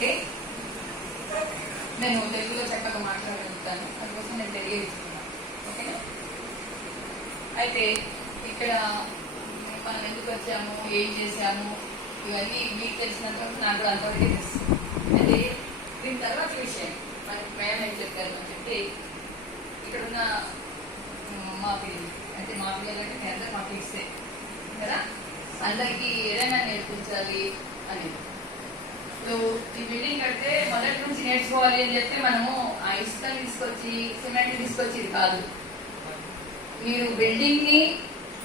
Okay, నేను తెలుగులో చక్కగా మాట్లాడగలుగుతాను, అందుకోసం నేను తెలియజేస్తున్నాను. ఓకేనా? అయితే ఇక్కడ మనం ఎందుకు వచ్చాము, ఏం చేశాము, ఇవన్నీ మీకు తెలిసినంత నాకు కూడా అంతవరకు తెలుసు. అయితే దీని తర్వాత విషయం మనకి ప్రయాణం ఏం చెప్పారు అని చెప్తే, ఇక్కడున్న మా పిల్లలు అంటే మా పిల్లలు అంటే మీ అందరూ మా పిలిస్తే కదా, అందరికీ ఏదైనా నేర్పించాలి అని. ఇప్పుడు ఈ బిల్డింగ్ కడితే మొదటి నుంచి నేర్చుకోవాలి అని చెప్తే మనము ఆ ఇసుకని తీసుకొచ్చి సిమెంట్ తీసుకొచ్చి ఇది కాదు. మీరు బిల్డింగ్ ని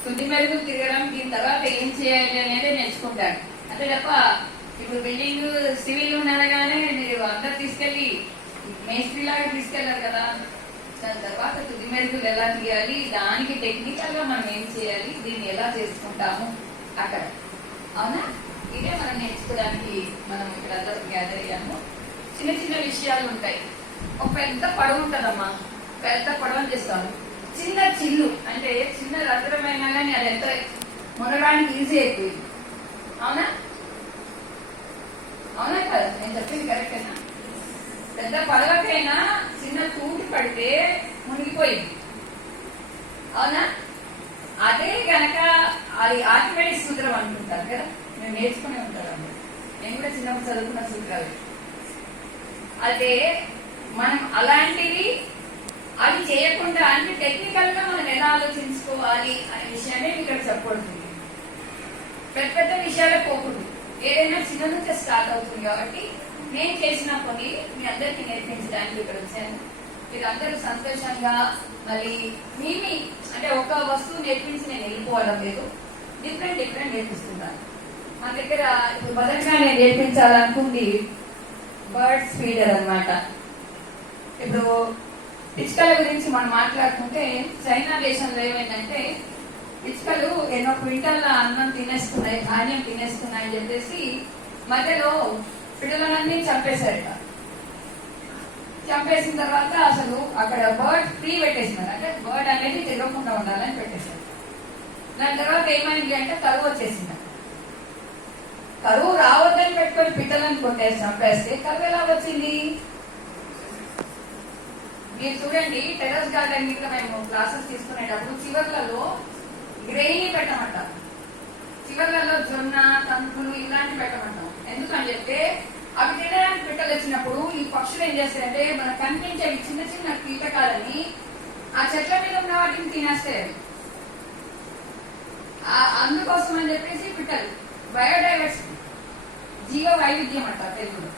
తుది మెరుగులు తిరగడం, దీని తర్వాత ఏం చేయాలి అనేది నేర్చుకుంటారు. అంతే తప్ప ఇప్పుడు బిల్డింగ్ సివిల్ ఉండగానే మీరు అందరు తీసుకెళ్లి మేస్త్రి లాగా తీసుకెళ్లారు కదా. దాని తర్వాత తుది మెరుగులు ఎలా తీయాలి, దానికి టెక్నికల్ గా మనం ఏం చేయాలి, దీన్ని ఎలా చేసుకుంటాము అక్కడ. అవునా? ఇదే మనం నేర్చుకోవడానికి మనం ఇక్కడ అందరూ గ్యాదర్ అయ్యాము. చిన్న చిన్న విషయాలు ఉంటాయి. ఒక పెద్ద పడవ ఉంటుందమ్మా, పెద్ద పడవని చేస్తాము. చిన్న చిల్లు అంటే చిన్న రంధ్రమైనా కానీ అది ఎంత మునడానికి ఈజీ అయిపోయింది. అవునా? అవునా కదా? నేను చెప్పింది కరెక్టేనా? పెద్ద పడవకైనా చిన్న తూటి పడితే మునిగిపోయింది. అవునా? అదే గనక అది ఆర్కిమెడిక్ సూత్రం అనుకుంటారు కదా, నేను నేర్చుకునే ఉంటారు. నేను కూడా చిన్నప్పుడు చదువుకున్న సూత్రాలు. అదే మనం అలాంటివి అది చేయకుండా అంటే టెక్నికల్ గా మనం ఎలా ఆలోచించుకోవాలి అనే విషయాన్ని ఇక్కడ చెప్పబడుతుంది. పెద్ద పెద్ద విషయాలే పోకూడదు, ఏదైనా చిన్న నుంచే స్టార్ట్ అవుతుంది. కాబట్టి నేను చేసిన పని మీ అందరికీ నేర్పించడానికి ఇక్కడ వచ్చాను. మీరు అందరూ సంతోషంగా మళ్ళీ మీ అంటే ఒక వస్తువు నేర్పించి నేను వెళ్ళిపోవడం లేదు, డిఫరెంట్ డిఫరెంట్ నేర్పిస్తున్నాను. మా దగ్గర ఇప్పుడు మొదటిగా నేను నేర్పించాలనుకుంది బర్డ్స్ ఫీడర్ అన్నమాట. ఇప్పుడు పిచ్చుకల గురించి మనం మాట్లాడుకుంటే చైనా దేశంలో ఏమైందంటే పిచ్చుకలు ఎన్నో క్వింటాల అన్నం తినేస్తున్నాయి, ధాన్యం తినేస్తున్నాయి అని చెప్పేసి మధ్యలో పిల్లలన్నీ చంపేశారట. చంపేసిన తర్వాత అసలు అక్కడ బర్డ్ ఫ్రీ పెట్టేసినారు, అంటే బర్డ్ అనేది తిరగకుండా ఉండాలని పెట్టేశారు. దాని తర్వాత ఏమైంది అంటే కరువు వచ్చేసింది. కరువు రావద్దని పెట్టుకొని పిట్టలను కొట్టేసి చంపేస్తే కరువు ఎలా వచ్చింది? మీరు చూడండి, టెర్రస్ గార్డెన్ మీద మేము క్లాసెస్ తీసుకునేటప్పుడు చివర్లలో గ్రెయిన్ పెట్టమంటాం, చివర్లలో జొన్న కంకులు ఇలాంటివి పెట్టమంటాం. ఎందుకని చెప్తే అవి తినడానికి పిట్టలు వచ్చినప్పుడు ఈ పక్షులు ఏం చేస్తాయంటే మనకు కనిపించే చిన్న చిన్న కీటకాలని ఆ చెట్ల మీద ఉన్న వాటిని తినేస్తాయి. అందుకోసం అని చెప్పేసి పిట్టలు బయోడైవర్సిటీ, జీవ వైవిధ్యం అంటారు తెలుగులో.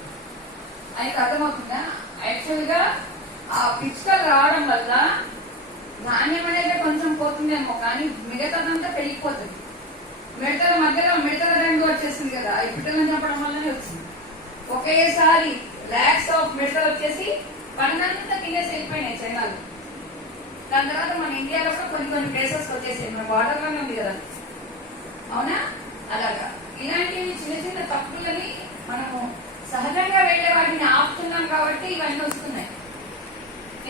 ఆయనకు అర్థమవుతుందా? యాక్చువల్ గా ఆ పిచ్చుకలు రావడం వల్ల ధాన్యం అనేది కొంచెం పోతుందేమో, కానీ మిగతాదంతా పెరిగిపోతుంది. మిడతల మధ్యలో మిడతల రంగు వచ్చేసింది కదా, ఈ పిట్టలను చంపడం వల్లనే వచ్చింది. ఒకేసారి లాక్స్ ఆఫ్ మిడతలు వచ్చేసి పన్నంతా తినేసి వెళ్ళిపోయినాయి చైనాలో. దాని తర్వాత మన ఇండియాలో కూడా కొన్ని కొన్ని ప్లేసెస్ వచ్చేసాయి, మన బార్డర్ లోనే ఉంది కదా. అవునా? అలాగా ఇలాంటివి చిన్న చిన్న తప్పులని మనము సహజంగా వెళ్లే వాటిని ఆపుతున్నాం కాబట్టి ఇవన్నీ వస్తున్నాయి.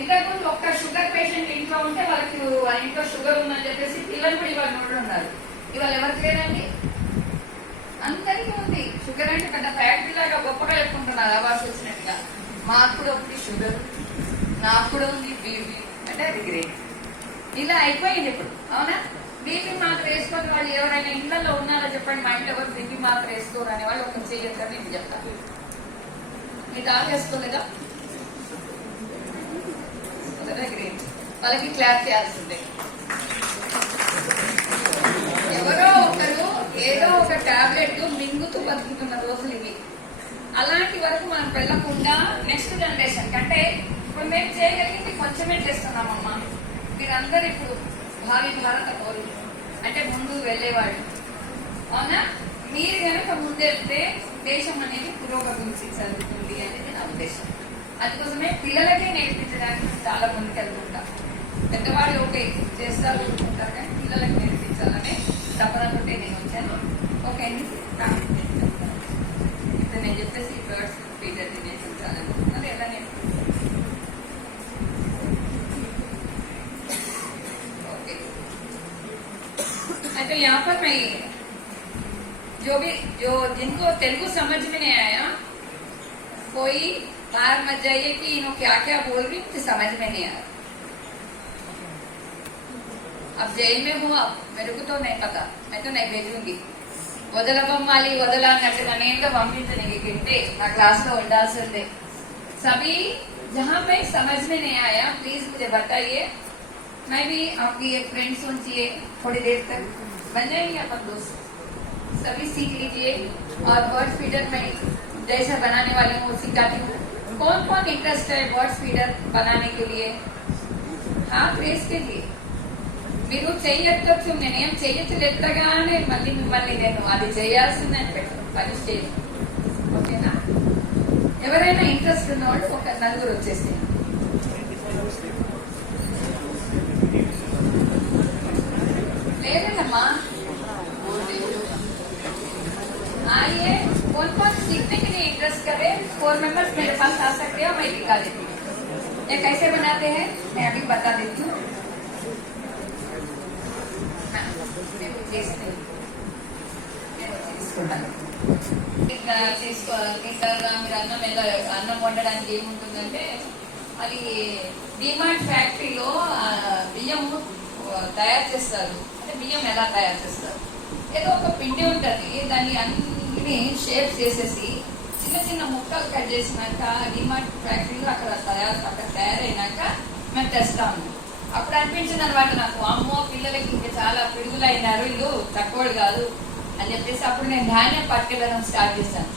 ఇంతకుముందు ఒక్క షుగర్ పేషెంట్ ఇంట్లో ఉంటే వాళ్ళకి వాళ్ళ ఇంట్లో షుగర్ ఉందని చెప్పేసి పిల్లలు కూడా ఇవాళ నోడు ఉన్నారు. ఇవాళ ఎవరికి లేదండి, అందరికీ ఉంది. షుగర్ అంటే పెద్ద ఫ్యాక్టరీ లాగా గొప్పగా చెప్పుకుంటున్నారు అవార్డ్స్ వచ్చినట్టుగా. మాకు కూడా ఉంది షుగర్, నాకు కూడా ఉంది బీపీ, అంటే అది గ్రేట్. ఇలా అయిపోయింది ఇప్పుడు. అవునా? బీపీ మాత్ర వేసుకొని వాళ్ళు ఎవరైనా ఇళ్లలో ఉన్నారో చెప్పండి, మా ఇంట్లో ఎవరు బీపీ మాత్ర వేసుకోరు అనే వాళ్ళు ఒక చేయొద్దని నేను చెప్తాను. మీరు దాని వేసుకోలేదా? గ్రేట్. వాళ్ళకి క్లాప్ చేయాల్సిందే. ఎవరో ఒకరు ఏదో ఒక టాబ్లెట్ మింగుతూ బతుకుతున్న రోజులు ఇవి. అలాంటి వరకు మనం వెళ్ళకుండా నెక్స్ట్ జనరేషన్ కంటే ఇప్పుడు మేము చేయగలిగింది కొంచెమే చేస్తున్నామమ్మా. మీరందరూ ఇప్పుడు భావి భారత పౌరులు, అంటే ముందు వెళ్ళేవాడు. అవునా? మీరు కనుక ముందెళ్తే దేశం అనేది పురోగమించి జరుగుతుంది అనేది నా ఉద్దేశం. అందుకోసమే పిల్లలకే నేర్పించడానికి చాలా ముందుకెళ్తుంటాం. పెద్దవాళ్ళు ఓకే చేస్తారు ఉంటారు, కానీ పిల్లలకు నేర్పించాలనే తపనతోటే నేను వచ్చాను. ఓకే, ఇప్పుడు నేను చెప్పేసి బర్డ్స్ ఫీడర్ నేర్పించాలనుకుంటున్నాను. ఎలా నేర్పించాలి? ओके, तो यहाँ पर मैं जो जिनको तेलुगु समझ में नहीं आया कोई बाहर मत जाइए कि इन्हों क्या क्या बोल रही मुझे समझ में नहीं आ रहा। अब जेल में हूँ, अब मेरे को तो नहीं पता, मैं तो नहीं भेजूंगी। వదలబొమ్మాలి వదలా అన్నట్టు నన్ను పంపించడానికి కింటే నా క్లాస్ లో ఉండాల్సిందే। सभी जहाँ पे समझ में नहीं आया प्लीज मुझे बताइए, मैं भी आपकी एक फ्रेंड सुनिए, थोड़ी देर तक बन जाएंगे अपन दोस्त। सभी सीख लीजिए और वर्ड फीडर में जैसा बनाने वाली हूँ सिखाती हूँ। कौन कौन इंटरेस्ट है वर्ड फीडर बनाने के लिए? हाँ प्रेस के लिए మీరు చెయ్యొచ్చు, నేనేం చెయ్యట్లేగానే మళ్ళీ మిమ్మల్ని నేను అది చేయాల్సిందని పెట్టాను, పని చేయను, ఓకేనా? ఎవరైనా ఇంట్రెస్ట్ ఉన్నవాళ్ళు ఒక నలుగురు వచ్చేసి లేదమ్మా आइए, कौन कौन सीखने के लिए इंटरेस्ट करे? 4 मेंबर्स मेरे पास आ सकते हैं, मैं दिखा देती हूँ ये कैसे बनाते हैं, मैं अभी बता देती हूँ। తీసుకోవాలి మీరు అన్నం వండడానికి ఏముంటుందంటే అది డిమార్ట్ ఫ్యాక్టరీలో బియ్యం తయారు చేస్తారు। అంటే బియ్యం ఎలా తయారు చేస్తారు, ఏదో ఒక పిండి ఉంటుంది, దాన్ని అన్ని షేప్ చేసేసి చిన్న చిన్న ముక్కలు కట్ చేసినాక డిమార్ట్ ఫ్యాక్టరీలో అక్కడ తయారైనాక మేము తెస్తాము। అప్పుడు అనిపించింది అనమాట నాకు, అమ్మో పిల్లలకి ఇంకా చాలా పిడుగులు అయినారు, వీళ్ళు తక్కువ కాదు అని చెప్పేసి అప్పుడు నేను ధాన్యం పట్టుకెళ్ళడం స్టార్ట్ చేశాను।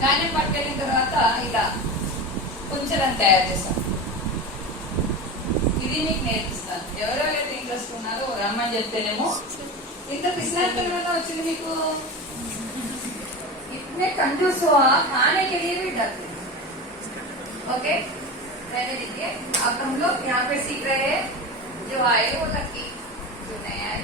ధాన్యం పట్టుకెళ్ళిన తర్వాత ఇలా కుంచెలను తయారు చేశాను, ఇది మీకు నేర్పిస్తాను। ఎవరెవరైతే ఇంట్రెస్ట్ ఉన్నారో రమ్మని చెప్తేనేమో ఇంత పిసినారితనం వల్ల వచ్చింది మీకు। इतने कंजूस हो आप, खाने के लिए भी डरते हैं, ओके रहने दीजिए। अब हम लोग यहाँ पे सीख रहे हैं, जो आए वो लकी, जो नहीं आए